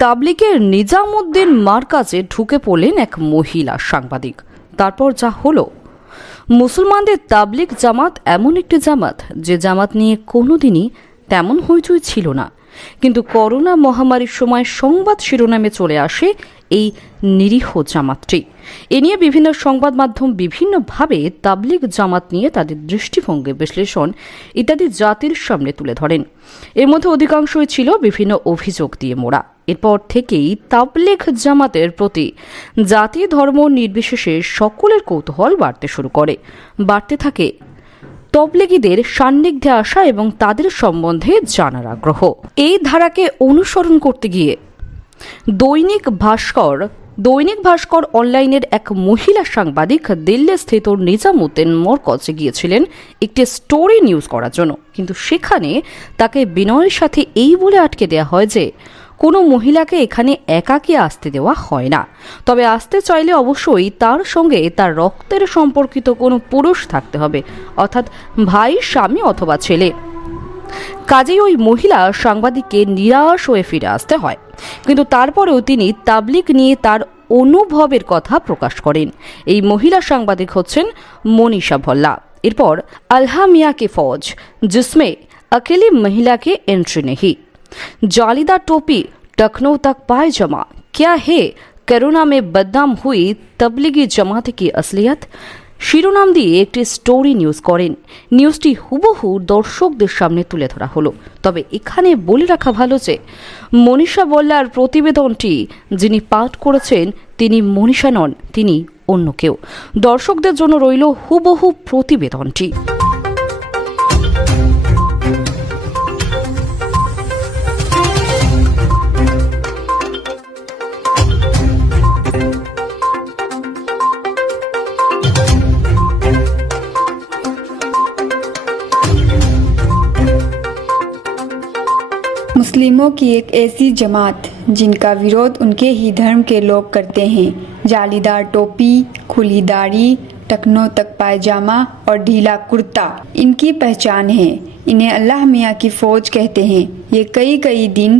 তাবলিগের নিজামুদ্দিন মার্কাজে ঢুকে পড়লেন এক মহিলা সাংবাদিক। তারপর যা হলো, মুসলমানদের তাবলিগ জামাত এমন একটি জামাত যে জামাত নিয়ে কোনোদিনই তেমন হইচই ছিল না, কিন্তু করোনা মহামারীর সময় সংবাদ শিরোনামে চলে আসে এই নিরীহ জামাতটি। এ নিয়ে বিভিন্ন সংবাদ মাধ্যম বিভিন্নভাবে তাবলিগ জামাত নিয়ে তাদের দৃষ্টিভঙ্গি, বিশ্লেষণ ইত্যাদি জাতির সামনে তুলে ধরেন। এর মধ্যে অধিকাংশই ছিল বিভিন্ন অভিযোগ দিয়ে মোড়া। এরপর থেকেই তাবলিগ জামাতের প্রতি জাতি ধর্ম নির্বিশেষে সকলের কৌতূহল বাড়তে থাকে তবলিগীদের সান্নিধ্যে আসা এবং তাদের সম্বন্ধে জানার আগ্রহ। এই ধারাকে অনুসরণ করতে গিয়ে দৈনিক ভাস্কর অনলাইনের এক মহিলা সাংবাদিক দিল্লি স্থিত নিজামুদ্দিন মরকজে গিয়েছিলেন একটি স্টোরি নিউজ করার জন্য, কিন্তু সেখানে তাকে বিনয়ের সাথে এই বলে আটকে দেওয়া হয় যে কোনো মহিলাকে এখানে একাকী আসতে দেওয়া হয় না, তবে আসতে চাইলে অবশ্যই তার সঙ্গে তার রক্তের সম্পর্কিত কোনো পুরুষ থাকতে হবে, অর্থাৎ ভাই, স্বামী অথবা ছেলে। কাজেই ওই মহিলা সাংবাদিককে নিরাশ হয়ে ফিরে আসতে হয়, কিন্তু তারপরেও তিনি তাবলিগ নিয়ে তার অনুভবের কথা প্রকাশ করেন। এই মহিলা সাংবাদিক হচ্ছেন মনীষা ভল্লা। এরপর আল্লাহ মিয়া কে ফৌজ जिसमें अकेली महिला के एंट्री नहीं, जालीदार टोपी, टखनों तक पायजामा, क्या है कोरोना में बदनाम हुई तबलीगी जमात की असलियत শিরোনাম দিয়ে একটি স্টোরি নিউজ করেন। নিউজটি হুবহু দর্শকদের সামনে তুলে ধরা হলো। তবে এখানে বলে রাখা ভালো যে মনীষা বল্লার প্রতিবেদনটি যিনি পাঠ করেছেন তিনি মনীষা নন, তিনি অন্য কেউ। দর্শকদের জন্য রইল হুবহু প্রতিবেদনটি। मुस्लिमों की एक ऐसी जमात जिनका विरोध उनके ही धर्म के लोग करते हैं। जालीदार टोपी, खुली दाढ़ी, टखनों तक पायजामा और ढीला कुर्ता इनकी पहचान है। इन्हें अल्लाह मियाँ की फौज कहते हैं। ये कई दिन,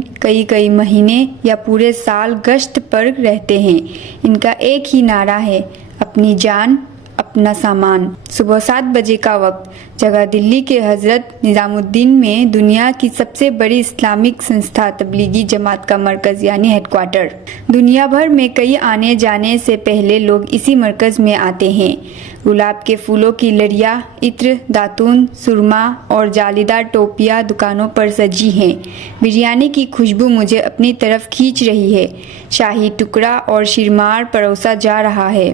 कई महीने या पूरे साल गश्त पर रहते हैं। इनका एक ही नारा है, अपनी जान अपना सामान। सुबह 7 बजे का वक्त, जगह दिल्ली के हजरत निजामुद्दीन में दुनिया की सबसे बड़ी इस्लामिक संस्था तबलीगी जमात का मरकज यानी हेडक्वार्टर। दुनिया भर में कई आने जाने से पहले लोग इसी मरकज में आते हैं। गुलाब के फूलों की लड़ियाँ, इत्र, दातून, सुरमा और जालीदार टोपियाँ दुकानों पर सजी हैं। बिरयानी की खुशबू मुझे अपनी तरफ खींच रही है। शाही टुकड़ा और शिरमार परोसा जा रहा है।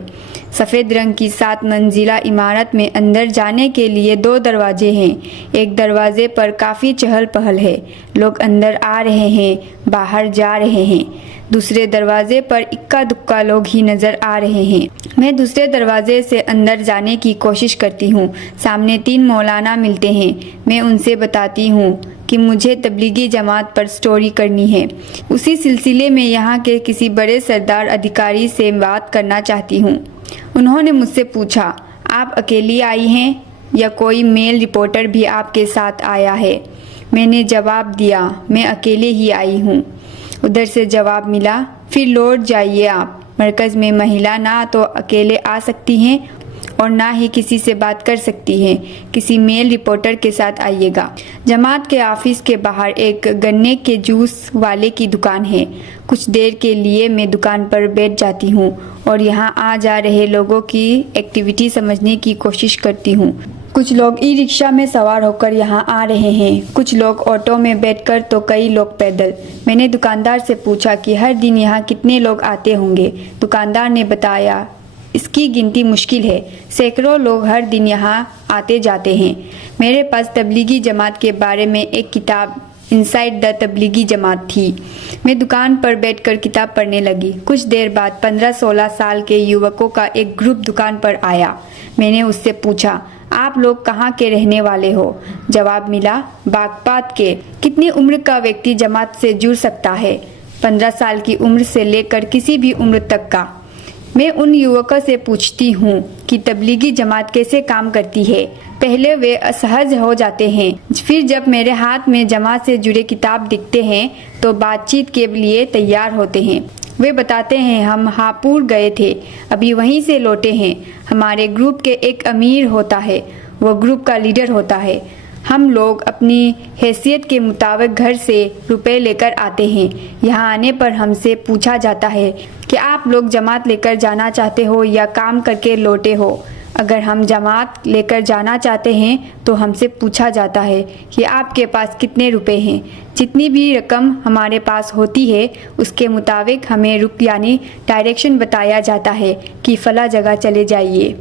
सफ़ेद रंग की 7 मंजिला इमारत में अंदर जाने के लिए 2 दरवाजे हैं। एक दरवाजे पर काफ़ी चहल पहल है, लोग अंदर आ रहे हैं, बाहर जा रहे हैं। दूसरे दरवाजे पर इक्का दुक्का लोग ही नज़र आ रहे हैं। मैं दूसरे दरवाजे से अंदर जाने की कोशिश करती हूँ। सामने 3 मौलाना मिलते हैं। मैं उनसे बताती हूँ कि मुझे तबलीगी जमात पर स्टोरी करनी है। उसी सिलसिले में यहाँ के किसी बड़े सरदार अधिकारी से बात करना चाहती हूँ। उन्होंने मुझसे पूछा, आप अकेली आई हैं या कोई मेल रिपोर्टर भी आपके साथ आया है? मैंने जवाब दिया, मैं अकेले ही आई हूँ। उधर से जवाब मिला, फिर लौट जाइए आप। मरकज़ में महिला ना तो अकेले आ सकती हैं और ना ही किसी से बात कर सकती हैं। किसी मेल रिपोर्टर के साथ आइएगा। जमात के ऑफिस के बाहर एक गन्ने के जूस वाले की दुकान है। कुछ देर के लिए मैं दुकान पर बैठ जाती हूँ और यहाँ आ जा रहे लोगों की एक्टिविटी समझने की कोशिश करती हूँ। कुछ लोग ई रिक्शा में सवार होकर यहाँ आ रहे हैं, कुछ लोग ऑटो में बैठकर तो कई लोग पैदल। मैंने दुकानदार से पूछा कि हर दिन यहाँ कितने लोग आते होंगे। दुकानदार ने बताया, इसकी गिनती मुश्किल है, सैकड़ों लोग हर दिन यहाँ आते जाते हैं। मेरे पास तबलीगी जमात के बारे में एक किताब इनसाइड द तबलीगी जमात थी। मैं दुकान पर बैठकर किताब पढ़ने लगी। कुछ देर बाद 15-16 साल के युवकों का एक ग्रुप दुकान पर आया। मैंने उससे पूछा, आप लोग कहाँ के रहने वाले हो? जवाब मिला, बागपात के। कितनी उम्र का व्यक्ति जमात से जुड़ सकता है? 15 साल की उम्र से लेकर किसी भी उम्र तक का। मैं उन युवकों से पूछती हूँ कि तबलीगी जमात कैसे काम करती है। पहले वे असहज हो जाते हैं, फिर जब मेरे हाथ में जमात से जुड़े किताब दिखते हैं तो बातचीत के लिए तैयार होते हैं। वे बताते हैं हम हापुड़ गए थे, अभी वहीं से लौटे हैं। हमारे ग्रुप के एक अमीर होता है, वो ग्रुप का लीडर होता है। हम लोग अपनी हैसियत के मुताबिक घर से रुपए लेकर आते हैं। यहाँ आने पर हमसे पूछा जाता है कि आप लोग जमात लेकर जाना चाहते हो या काम करके लौटे हो। अगर हम जमात लेकर जाना चाहते हैं तो हमसे पूछा जाता है कि आपके पास कितने रुपए हैं। जितनी भी रकम हमारे पास होती है उसके मुताबिक हमें रुख यानी डायरेक्शन बताया जाता है कि फला जगह चले जाइए।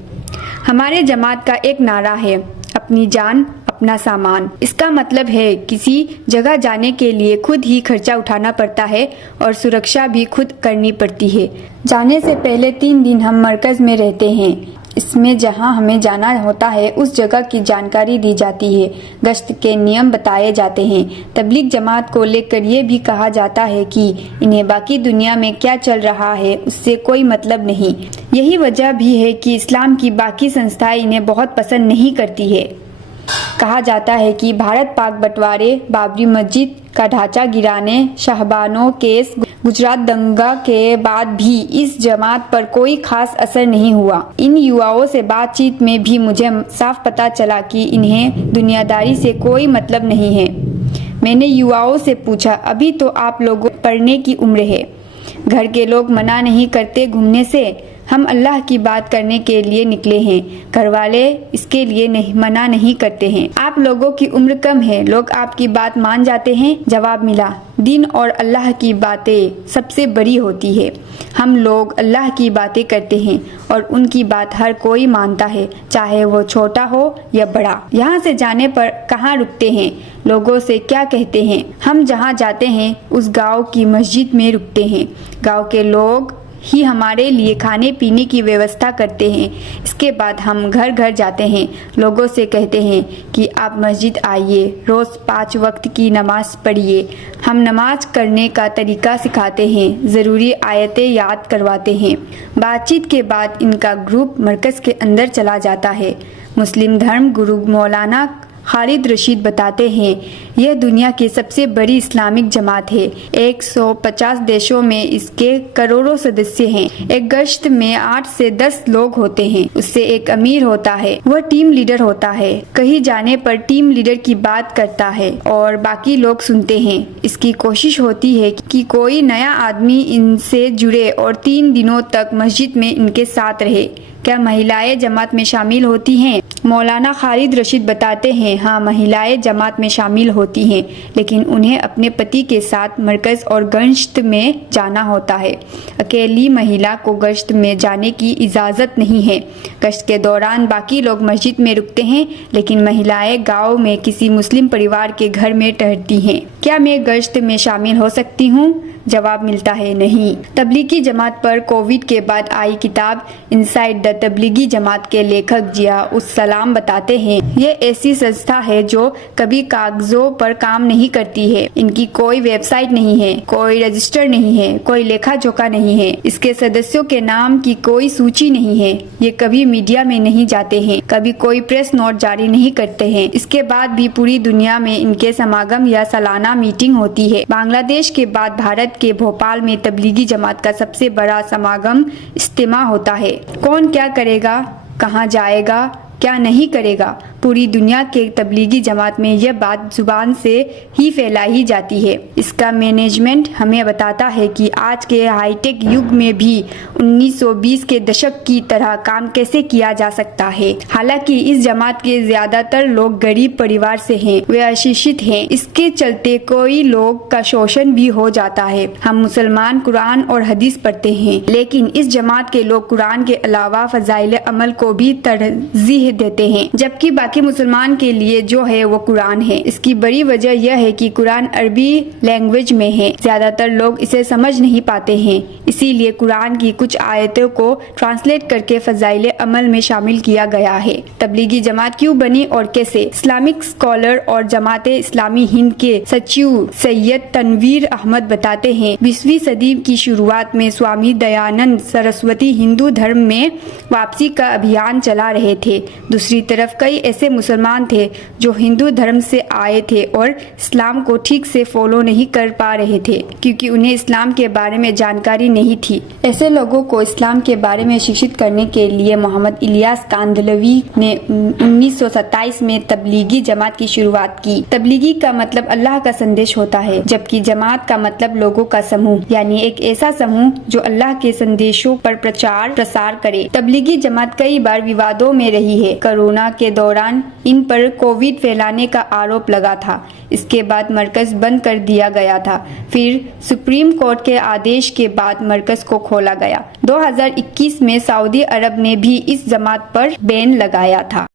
हमारे जमात का एक नारा है, अपनी जान अपना सामान। इसका मतलब है किसी जगह जाने के लिए खुद ही खर्चा उठाना पड़ता है और सुरक्षा भी खुद करनी पड़ती है। जाने से पहले 3 दिन हम मरकज में रहते हैं। इसमें जहां हमें जाना होता है उस जगह की जानकारी दी जाती है, गश्त के नियम बताए जाते हैं। तबलीग जमात को लेकर ये भी कहा जाता है कि इन्हें बाकी दुनिया में क्या चल रहा है उससे कोई मतलब नहीं। यही वजह भी है कि इस्लाम की बाकी संस्थाएं इन्हें बहुत पसंद नहीं करती है। कहा जाता है कि भारत पाक बंटवारे, बाबरी मस्जिद का ढांचा गिराने, शाहबानो केस, गुजरात दंगा के बाद भी इस जमात पर कोई खास असर नहीं हुआ। इन युवाओं से बातचीत में भी मुझे साफ पता चला कि इन्हें दुनियादारी से कोई मतलब नहीं है। मैंने युवाओं से पूछा, अभी तो आप लोगों पढ़ने की उम्र है, घर के लोग मना नहीं करते घूमने से? हम अल्लाह की बात करने के लिए निकले हैं, घर वाले इसके लिए नहीं मना नहीं करते हैं। आप लोगों की उम्र कम है, लोग आपकी बात मान जाते हैं। जवाब मिला, दिन और अल्लाह की बातें सबसे बड़ी होती है। हम लोग अल्लाह की बातें करते हैं और उनकी बात हर कोई मानता है, चाहे वो छोटा हो या बड़ा। यहाँ से जाने पर कहाँ रुकते हैं, लोगों से क्या कहते हैं? हम जहाँ जाते हैं उस गांव की मस्जिद में रुकते हैं। गांव के लोग ही हमारे लिए खाने पीने की व्यवस्था करते हैं। इसके बाद हम घर घर जाते हैं, लोगों से कहते हैं कि आप मस्जिद आइए, रोज़ 5 वक्त की नमाज पढ़िए। हम नमाज करने का तरीका सिखाते हैं, ज़रूरी आयतें याद करवाते हैं। बातचीत के बाद इनका ग्रुप मरकज़ के अंदर चला जाता है। मुस्लिम धर्म गुरु मौलाना खालिद रशीद बताते हैं, यह दुनिया की सबसे बड़ी इस्लामिक जमात है। 150 देशों में इसके करोड़ों सदस्य हैं। एक गश्त में 8 से 10 लोग होते हैं। उससे एक अमीर होता है, वह टीम लीडर होता है। कहीं जाने पर टीम लीडर की बात करता है और बाकी लोग सुनते हैं। इसकी कोशिश होती है कि कोई नया आदमी इनसे जुड़े और 3 दिनों तक मस्जिद में इनके साथ रहे। क्या महिलाएं जमात में शामिल होती हैं? मौलाना खालिद रशीद बताते हैं, हाँ, महिलाएं जमात में शामिल होती हैं, लेकिन उन्हें अपने पति के साथ मरकज़ और गश्त में जाना होता है। अकेली महिला को गश्त में जाने की इजाज़त नहीं है। गश्त के दौरान बाकी लोग मस्जिद में रुकते हैं, लेकिन महिलाएं गांव में किसी मुस्लिम परिवार के घर में ठहरती हैं। क्या मैं गश्त में शामिल हो सकती हूँ? जवाब मिलता है, नहीं। तबलीगी जमात पर कोविड के बाद आई किताब इनसाइड द तबलीगी जमात के लेखक जिया उस सलाम बताते हैं, ये ऐसी संस्था है जो कभी कागजों पर काम नहीं करती है। इनकी कोई वेबसाइट नहीं है, कोई रजिस्टर नहीं है, कोई लेखा जोखा नहीं है। इसके सदस्यों के नाम की कोई सूची नहीं है। ये कभी मीडिया में नहीं जाते हैं, कभी कोई प्रेस नोट जारी नहीं करते हैं। इसके बाद भी पूरी दुनिया में इनके समागम या सालाना मीटिंग होती है। बांग्लादेश के बाद भारत के भोपाल में तबलीगी जमात का सबसे बड़ा समागम इज्तिमा होता है। कौन क्या करेगा, कहाँ जाएगा, क्या नहीं करेगा, पूरी दुनिया के तबलीगी जमात में यह बात जुबान से ही फैलाई जाती है। इसका मैनेजमेंट हमें बताता है कि आज के हाईटेक युग में भी 1920 के दशक की तरह काम कैसे किया जा सकता है। हालांकि इस जमात के ज्यादातर लोग गरीब परिवार से हैं, वे अशिक्षित हैं। इसके चलते कोई लोग का शोषण भी हो जाता है। हम मुसलमान कुरान और हदीस पढ़ते हैं, लेकिन इस जमात के लोग कुरान के अलावा फजाइल अमल को भी तरजीह देते हैं, जबकि बाकी मुसलमान के लिए जो है वो कुरान है। इसकी बड़ी वजह यह है कि कुरान अरबी लैंग्वेज में है, ज्यादातर लोग इसे समझ नहीं पाते हैं, इसीलिए कुरान की कुछ आयतों को ट्रांसलेट करके फजाइल अमल में शामिल किया गया है। तबलीगी जमात क्यों बनी और कैसे? इस्लामिक स्कॉलर और जमात इस्लामी हिंद के सचिव सैयद तनवीर अहमद बताते हैं, 20वीं सदी की शुरुआत में स्वामी दयानंद सरस्वती हिंदू धर्म में वापसी का अभियान चला रहे थे। दूसरी तरफ कई ऐसे मुसलमान थे जो हिंदू धर्म से आए थे और इस्लाम को ठीक से फॉलो नहीं कर पा रहे थे क्योंकि उन्हें इस्लाम के बारे में जानकारी नहीं थी। ऐसे लोगों को इस्लाम के बारे में शिक्षित करने के लिए मोहम्मद इलियास कांदलवी ने 1927 में तबलीगी जमात की शुरुआत की। तबलीगी का मतलब अल्लाह का संदेश होता है, जबकि जमात का मतलब लोगों का समूह, यानी एक ऐसा समूह जो अल्लाह के संदेशों पर प्रचार प्रसार करे। तबलीगी जमात कई बार विवादों में रही है। कोरोना के दौरान इन पर कोविड फैलाने का आरोप लगा था। इसके बाद मरकज बंद कर दिया गया था। फिर सुप्रीम कोर्ट के आदेश के बाद मरकज को खोला गया। 2021 में सऊदी अरब ने भी इस जमात पर बैन लगाया था।